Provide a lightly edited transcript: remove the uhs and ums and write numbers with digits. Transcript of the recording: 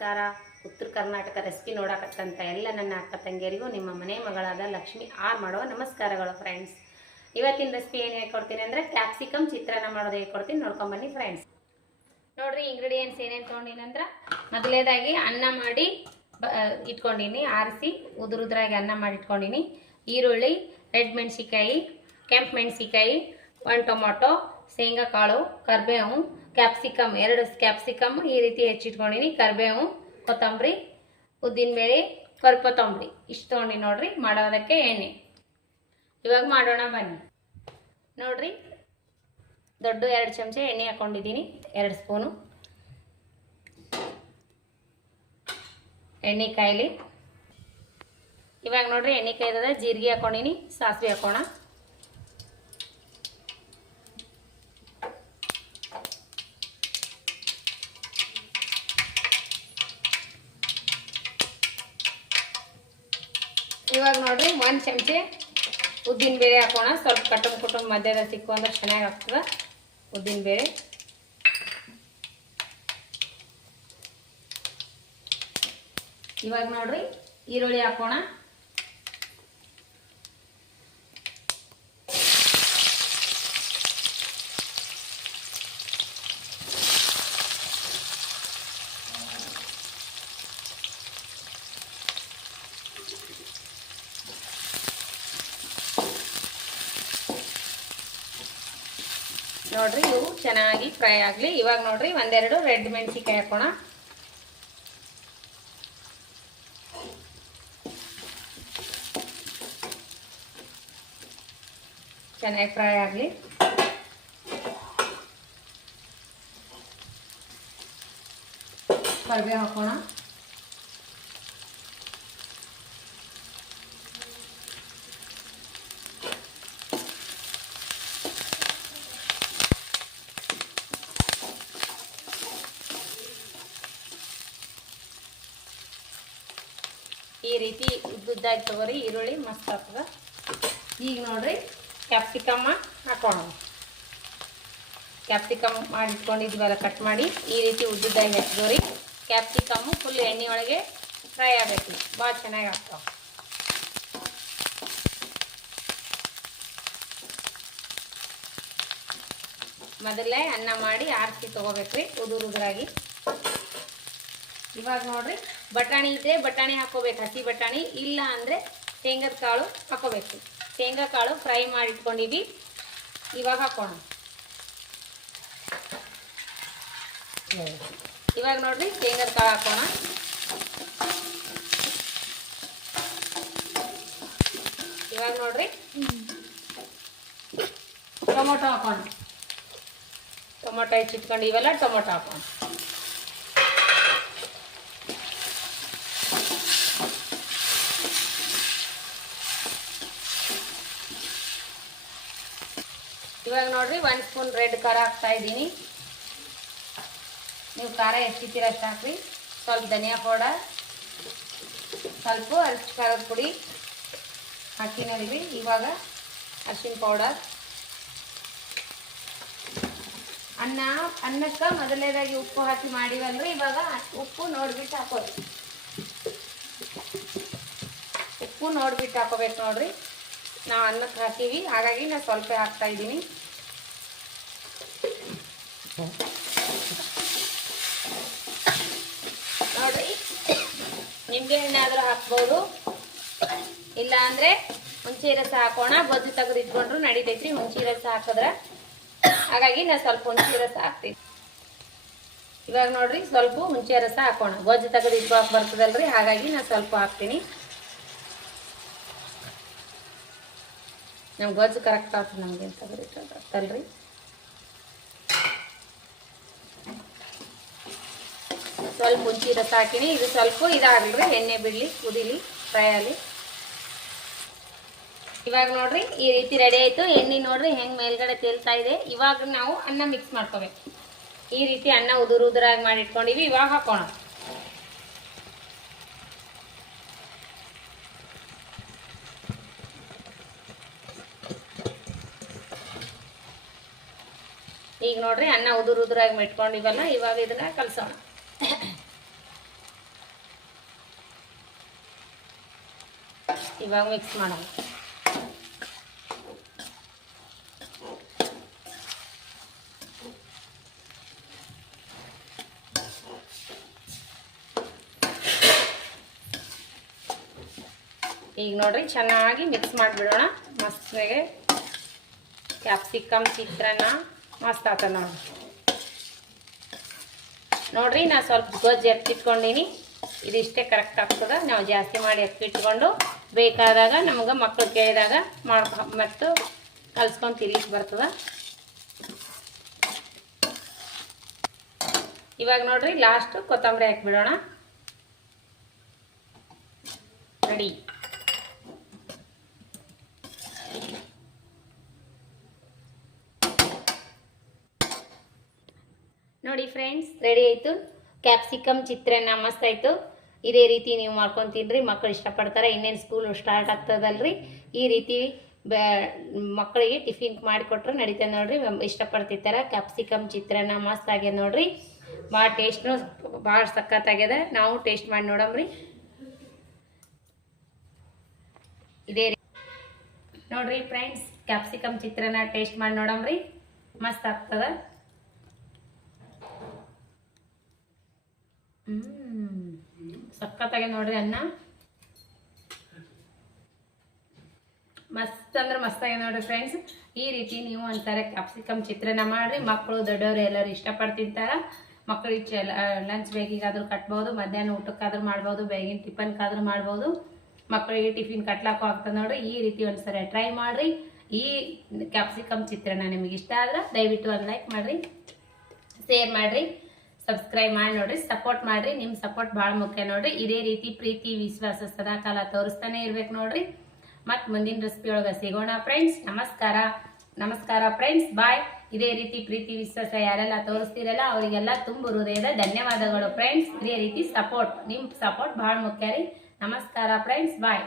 ನಮಸ್ಕಾರ. ಉತ್ತರ ಕರ್ನಾಟಕ ರೆಸಿಪಿ ನೋಡಕತ್ತಂತ ಎಲ್ಲ ನನ್ನ ಅಕ್ಕ ತಂಗಿಯರಿಗೂ ನಿಮ್ಮ ಮನೆ ಮಗಳಾದ ಲಕ್ಷ್ಮಿ ಆರ್ ಮಾಡುವ ನಮಸ್ಕಾರಗಳು ಫ್ರೆಂಡ್ಸ್. ಇವತ್ತಿನ ರೆಸಿಪಿ ಏನು ಹೇಳ್ಕೊಡ್ತೀನಿ ಅಂದರೆ ಕ್ಯಾಪ್ಸಿಕಮ್ ಚಿತ್ರಾನ್ನ ಮಾಡೋದು ಹೇಳ್ಕೊಡ್ತೀನಿ, ನೋಡ್ಕೊಂಬನ್ನಿ ಫ್ರೆಂಡ್ಸ್. ನೋಡ್ರಿ ಇಂಗ್ರೀಡಿಯೆಂಟ್ಸ್ ಏನೇನು ತೊಗೊಂಡಿನಿ ಅಂದ್ರೆ, ಮೊದಲೇದಾಗಿ ಅನ್ನ ಮಾಡಿ ಇಟ್ಕೊಂಡಿನಿ, ಆರಿಸಿ ಉದುರಾಗಿ ಅನ್ನ ಮಾಡಿ ಇಟ್ಕೊಂಡಿನಿ. ಈರುಳ್ಳಿ, ರೆಡ್ ಮೆಣಸಿಕಾಯಿ, ಕೆಂಪು ಮೆಣಸಿಕಾಯಿ, 1 ಟೊಮೊಟೊ, ಶೇಂಗಾ ಕಾಳು, ಕರಿಬೇವು, ಕ್ಯಾಪ್ಸಿಕಮ್ 2 ಕ್ಯಾಪ್ಸಿಕಮ್ ಈ ರೀತಿ ಹೆಚ್ಚಿಟ್ಕೊಂಡಿನಿ, ಕರಿಬೇವು, ಕೊತ್ತಂಬರಿ, ಉದ್ದಿನಬೇಳೆ, ಕೊತ್ತಂಬರಿ ಇಷ್ಟು ತೊಗೊಂಡು ನೋಡ್ರಿ. ಮಾಡೋದಕ್ಕೆ ಎಣ್ಣೆ ಇವಾಗ ಮಾಡೋಣ ಬನ್ನಿ. ನೋಡ್ರಿ ದೊಡ್ಡ 2 ಚಮಚ ಎಣ್ಣೆ ಹಾಕೊಂಡಿದ್ದೀನಿ, 2 ಸ್ಪೂನು ಎಣ್ಣೆ ಕಾಯಿಲಿ. ಇವಾಗ ನೋಡ್ರಿ ಎಣ್ಣೆ ಕಾಯ್ದದ, ಜೀರಿಗೆ ಹಾಕೊಂಡಿನಿ, ಸಾಸಿವೆ ಹಾಕೋಣ. ಇವಾಗ ನೋಡ್ರಿ 1 ಚಮಚೆ ಉದ್ದಿನ ಬೇಳೆ ಹಾಕೋಣ. ಸ್ವಲ್ಪ ಕುಟುಂಬ ಮಧ್ಯದ ಸಿಕ್ಕು ಅಂದ್ರೆ ಚೆನ್ನಾಗಿ ಆಗ್ತದೆ ಉದ್ದಿನ ಬೇಳೆ. ಇವಾಗ ನೋಡ್ರಿ ಈರುಳ್ಳಿ ಹಾಕೋಣ. ನೋಡ್ರಿ ಇವು ಚೆನ್ನಾಗಿ ಫ್ರೈ ಆಗಲಿ. ಇವಾಗ ನೋಡ್ರಿ 1-2 ರೆಡ್ ಮೆಣಸಿಕಾಯಿ ಹಾಕೋಣ. ಚೆನ್ನಾಗಿ ಫ್ರೈ ಆಗಲಿ. ಕರಿಬೇವು ಹಾಕೋಣ. ಈ ರೀತಿ ಉದ್ದುದ್ದಾಗಿ ತಗೋರಿ, ಈರುಳ್ಳಿ ಮಸ್ತ್ ಆಗ್ತದೆ. ಈಗ ನೋಡ್ರಿ ಕ್ಯಾಪ್ಸಿಕಮ್ಮ ಹಾಕೋಣ. ಕ್ಯಾಪ್ಸಿಕಮ್ ಮಾಡಿಟ್ಕೊಂಡಿದ್ವಲ್ಲ ಕಟ್ ಮಾಡಿ ಈ ರೀತಿ ಉದ್ದುದ್ದಾಗಿ ಹೆಚ್ಚೋರಿ. ಕ್ಯಾಪ್ಸಿಕಮ್ಮು ಫುಲ್ ಎಣ್ಣೆ ಒಳಗೆ ಫ್ರೈ ಆಗಬೇಕು, ಭಾಳ ಚೆನ್ನಾಗಿ ಆಗ್ತಾವೆ. ಮೊದಲೇ ಅನ್ನ ಮಾಡಿ ಆರಿಸಿ ತೊಗೋಬೇಕ್ರಿ ಉದುರಾಗಿ. ಇವಾಗ ನೋಡ್ರಿ ಬಟಾಣಿ ಇದ್ರೆ ಬಟಾಣಿ ಹಾಕೋಬೇಕು, ಹಸಿ ಬಟಾಣಿ. ಇಲ್ಲ ಅಂದರೆ ಶೇಂಗದ ಕಾಳು ಹಾಕೋಬೇಕು. ಶೇಂಗಾ ಕಾಳು ಫ್ರೈ ಮಾಡಿ ಇಟ್ಕೊಂಡಿವಿ, ಇವಾಗ ಹಾಕೋಣ. ಇವಾಗ ನೋಡ್ರಿ ಶೇಂಗದ ಕಾಳು ಹಾಕೋಣ. ಇವಾಗ ನೋಡ್ರಿ ಟೊಮೊಟೊ ಹಾಕೋಣ. ಟೊಮೊಟೊ ಹೆಚ್ಚಿಟ್ಕೊಂಡಿವಲ್ಲ, ಟೊಮೊಟೊ ಹಾಕೋಣ. ಇವಾಗ ನೋಡ್ರಿ 1 ಸ್ಪೂನ್ ರೆಡ್ ಖಾರ ಹಾಕ್ತಾ ಇದ್ದೀನಿ. ನೀವು ಖಾರ ಎಷ್ಟಿದ್ದೀರ ಅಷ್ಟು ಹಾಕ್ರಿ. ಸ್ವಲ್ಪ ಧನಿಯಾ ಪೌಡರ್, ಸ್ವಲ್ಪ ಅರಿಶಿನ ಖಾರದ ಪುಡಿ ಹಾಕಿನಲ್ರಿ. ಇವಾಗ ಅರಿಶಿನ ಪೌಡರ್. ಅನ್ನಕ್ಕೆ ಮೊದಲನೇದಾಗಿ ಉಪ್ಪು ಹಾಕಿ ಮಾಡಿವಲ್ರಿ, ಇವಾಗ ಉಪ್ಪು ನೋಡ್ಬಿಟ್ಟು ಹಾಕೋರಿ. ಉಪ್ಪು ನೋಡ್ಬಿಟ್ಟು ಹಾಕೋಬೇಕು ನೋಡ್ರಿ. ನಾವು ಅನ್ನಕ್ಕೆ ಹಾಕೀವಿ, ಹಾಗಾಗಿ ನಾನು ಸ್ವಲ್ಪ ಹಾಕ್ತಾ ಇದ್ದೀನಿ. ನೋಡ್ರಿ ನಿಂಬೆ ಹಣ್ಣಾದ್ರೂ ಹಾಕ್ಬೋದು, ಇಲ್ಲ ಅಂದರೆ ಹುಣಸೆ ರಸ ಹಾಕೋಣ. ಬಜ್ಜು ತೆಗೆದು ಇಟ್ಕೊಂಡ್ರು ನಡಿತೈತ್ರಿ ಹುಣಸೆ ರಸ ಹಾಕಿದ್ರೆ, ಹಾಗಾಗಿ ನಾನು ಸ್ವಲ್ಪ ಹುಣಸೆ ರಸ ಹಾಕ್ತೀನಿ. ಇವಾಗ ನೋಡ್ರಿ ಸ್ವಲ್ಪ ಹುಣಸೆ ರಸ ಹಾಕೋಣ. ಬಜ್ಜು ತೆಗೆದು ಇಟ್ಕೊಳಕ್ಕೆ ಬರ್ತದಲ್ರಿ, ಹಾಗಾಗಿ ನಾನು ಸ್ವಲ್ಪ ಹಾಕ್ತೀನಿ. ನಮ್ಗೆ ಗೊಜ್ಜು ಕರೆಕ್ಟ್ ಆಗ್ತದೆ, ನಮ್ಗೆ ಏನು ತೆಗೆದಿಟ್ಟಲ್ರಿ. ಸ್ವಲ್ಪ ಹುಣಸೆ ರಸ ಹಾಕಿನಿ. ಇದು ಸ್ವಲ್ಪ ಇದಾಗಲ್ರಿ, ಎಣ್ಣೆ ಬಿಡಲಿ, ಕುದಿಲಿ, ಫ್ರೈ ಆಗಲಿ. ಇವಾಗ ನೋಡ್ರಿ ಈ ರೀತಿ ರೆಡಿ ಆಯಿತು. ಎಣ್ಣೆ ನೋಡ್ರಿ ಹೆಂಗೆ ಮೇಲ್ಗಡೆ ತೇಲ್ತಾ ಇದೆ. ಇವಾಗ ನಾವು ಅನ್ನ ಮಿಕ್ಸ್ ಮಾಡ್ಕೋಬೇಕು. ಈ ರೀತಿ ಅನ್ನ ಉದುರಾಗಿ ಮಾಡಿ ಇಟ್ಕೊಂಡಿವಿ, ಇವಾಗ ಹಾಕೋಣ. ಈಗ ನೋಡ್ರಿ ಅನ್ನ ಉದುರಾಗಿ ಇಟ್ಕೊಂಡಿವಲ್ಲ, ಇವಾಗ ಇದನ್ನ ಕಲಸೋಣ. ಇವಾಗ ಮಿಕ್ಸ್ ಮಾಡೋಣ. ಈಗ ನೋಡ್ರಿ ಚೆನ್ನಾಗಿ ಮಿಕ್ಸ್ ಮಾಡಿಬಿಡೋಣ. ಮಸ್ತಾಗೆ ಕ್ಯಾಪ್ಸಿಕಮ್ ಚಿತ್ರಾನ್ನ ಮಸ್ತ್ ಆಗ್ತದೆ ನೋಡ್ರಿ. ನಾನು ಸ್ವಲ್ಪ ಗೊಜ್ಜು ಎತ್ತಿಟ್ಕೊಂಡೀನಿ, ಇದಿಷ್ಟೇ ಕರೆಕ್ಟ್ ಆಗ್ತದೆ. ನಾವು ಜಾಸ್ತಿ ಮಾಡಿ ಎತ್ತಿಟ್ಕೊಂಡು ಬೇಕಾದಾಗ ನಮ್ಗೆ ಮಕ್ಕಳು ಕೇಳಿದಾಗ ಮತ್ತು ಕಲ್ಸ್ಕೊಂಡು ತಿರ್ಲಿಕ್ಕೆ ಬರ್ತದೆ. ಇವಾಗ ನೋಡ್ರಿ ಲಾಸ್ಟ್ ಕೊತ್ತಂಬರಿ ಹಾಕ್ಬಿಡೋಣ. ರೆಡಿ. ನೋಡಿ ಫ್ರೆಂಡ್ಸ್, ರೆಡಿ ಆಯಿತು ಕ್ಯಾಪ್ಸಿಕಮ್ ಚಿತ್ರಾನ್ನ. ಮಸ್ತ್ ಆಯಿತು. ಇದೇ ರೀತಿ ನೀವು ಮಾಡ್ಕೊಂಡು ತಿನ್ನಿರಿ, ಮಕ್ಕಳು ಇಷ್ಟಪಡ್ತಾರೆ. ಇನ್ನೇನು ಸ್ಕೂಲ್ ಸ್ಟಾರ್ಟ್ ಆಗ್ತದಲ್ರಿ, ಈ ರೀತಿ ಮಕ್ಕಳಿಗೆ ಟಿಫಿನ್ ಮಾಡಿಕೊಟ್ರೆ ನಡೀತದೆ ನೋಡ್ರಿ. ಇಷ್ಟಪಡ್ತಿರ್ತಾರೆ. ಕ್ಯಾಪ್ಸಿಕಮ್ ಚಿತ್ರಾನ್ನ ಮಸ್ತ್ ಆಗ್ಯದ ನೋಡ್ರಿ. ಭಾಳ ಟೇಸ್ಟ್ನು ಭಾಳ ಸಖತ್ತಾಗ್ಯದ. ನಾವು ಟೇಸ್ಟ್ ಮಾಡಿ ನೋಡಮ್ರಿ. ಇದೇ ನೋಡ್ರಿ ಫ್ರೆಂಡ್ಸ್, ಕ್ಯಾಪ್ಸಿಕಮ್ ಚಿತ್ರಾನ್ನ ಟೇಸ್ಟ್ ಮಾಡಿ ನೋಡಮ್ರಿ. ಮಸ್ತ್ ಆಗ್ತದ. ಸಖತ್ತಾಗೆ ನೋಡ್ರಿ. ಅನ್ನ ಮಸ್ತ್ ಅಂದ್ರೆ ಮಸ್ತಾಗೆ ನೋಡ್ರಿ ಫ್ರೆಂಡ್ಸ್. ಈ ರೀತಿ ನೀವು ಒಂಥರ ಕ್ಯಾಪ್ಸಿಕಮ್ ಚಿತ್ರಾನ್ನ ಮಾಡ್ರಿ. ಮಕ್ಕಳು ದೊಡ್ಡವರು ಎಲ್ಲರೂ ಇಷ್ಟಪಟ್ಟು ತಿಂತಾರ. ಮಕ್ಕಳಿಗೆ ಲಂಚ್ ಬೇಗಿಗಾದ್ರೂ ಕಟ್ಬೋದು, ಮಧ್ಯಾಹ್ನ ಊಟಕ್ಕಾದ್ರೂ ಮಾಡ್ಬೋದು, ಬೇಗಿನ ಟಿಫನ್ಗಾದ್ರೂ ಮಾಡ್ಬೋದು. ಮಕ್ಕಳಿಗೆ ಟಿಫಿನ್ ಕಟ್ಲಾಕು ಆಗ್ತದೆ ನೋಡ್ರಿ. ಈ ರೀತಿ ಒಂದ್ಸರಿ ಟ್ರೈ ಮಾಡ್ರಿ. ಈ ಕ್ಯಾಪ್ಸಿಕಮ್ ಚಿತ್ರಾನ್ನ ನಿಮಗೆ ಇಷ್ಟ ಆದ್ರೆ ದಯವಿಟ್ಟು ಒಂದು ಲೈಕ್ ಮಾಡ್ರಿ, ಶೇರ್ ಮಾಡ್ರಿ, ಸಬ್ಸ್ಕ್ರೈಬ್ ಮಾಡಿ ನೋಡ್ರಿ. ಸಪೋರ್ಟ್ ಮಾಡ್ರಿ. ನಿಮ್ಮ ಸಪೋರ್ಟ್ ಭಾಳ ಮುಖ್ಯ ನೋಡ್ರಿ. ಇದೇ ರೀತಿ ಪ್ರೀತಿ ವಿಶ್ವಾಸ ಸದಾಕಾಲ ತೋರಿಸ್ತಾನೆ ಇರ್ಬೇಕು ನೋಡ್ರಿ. ಮತ್ತು ಮುಂದಿನ ರೆಸಿಪಿ ಒಳಗೆ ಸಿಗೋಣ ಫ್ರೆಂಡ್ಸ್. ನಮಸ್ಕಾರ ಫ್ರೆಂಡ್ಸ್. ಬಾಯ್. ಇದೇ ರೀತಿ ಪ್ರೀತಿ ವಿಶ್ವಾಸ ಯಾರೆಲ್ಲ ತೋರಿಸ್ತೀರಲ್ಲ ಅವರಿಗೆಲ್ಲ ತುಂಬ ಹೃದಯದ ಧನ್ಯವಾದಗಳು ಫ್ರೆಂಡ್ಸ್. ಇದೇ ರೀತಿ ಸಪೋರ್ಟ್, ನಿಮ್ಮ ಸಪೋರ್ಟ್ ಭಾಳ ಮುಖ್ಯ ರೀ. ನಮಸ್ಕಾರ ಫ್ರೆಂಡ್ಸ್. ಬಾಯ್.